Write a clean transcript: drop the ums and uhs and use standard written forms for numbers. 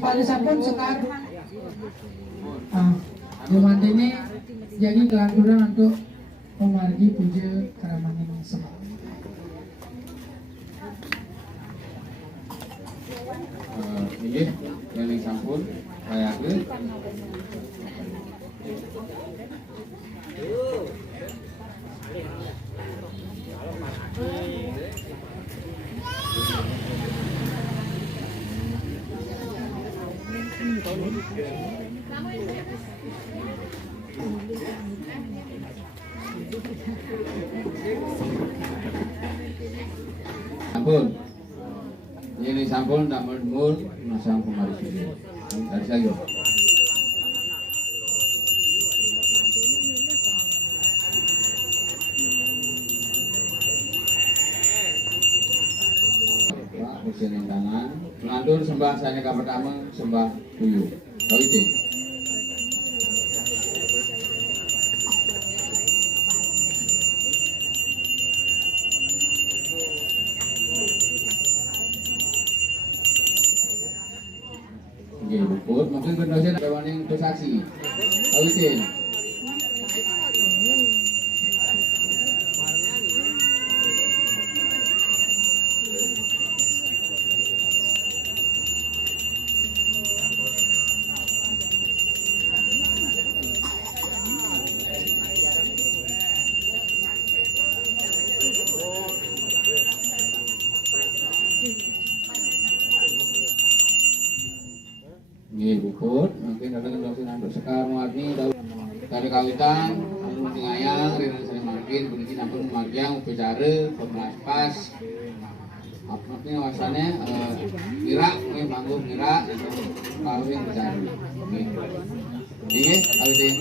Pada sampun sekar. Jumat ini jadi kelanjutan untuk memargi puja keramanan semua. Ini yang sampun kayak sampun ini sampun tak mul masang kemarin sini dari saya Kusin tangan ngandur sembah saya pertama sembah tuyu kau itu luput mungkin berdosa dewan yang bersaksi kau itu bukut mungkin ada kendoksinan bersekar warni dari kawitan lalu tingayang rina sering makin begitu nampun magiang upacara pemelas apa ini wasanya kira ini panggung kira kawin bicara ini kawitan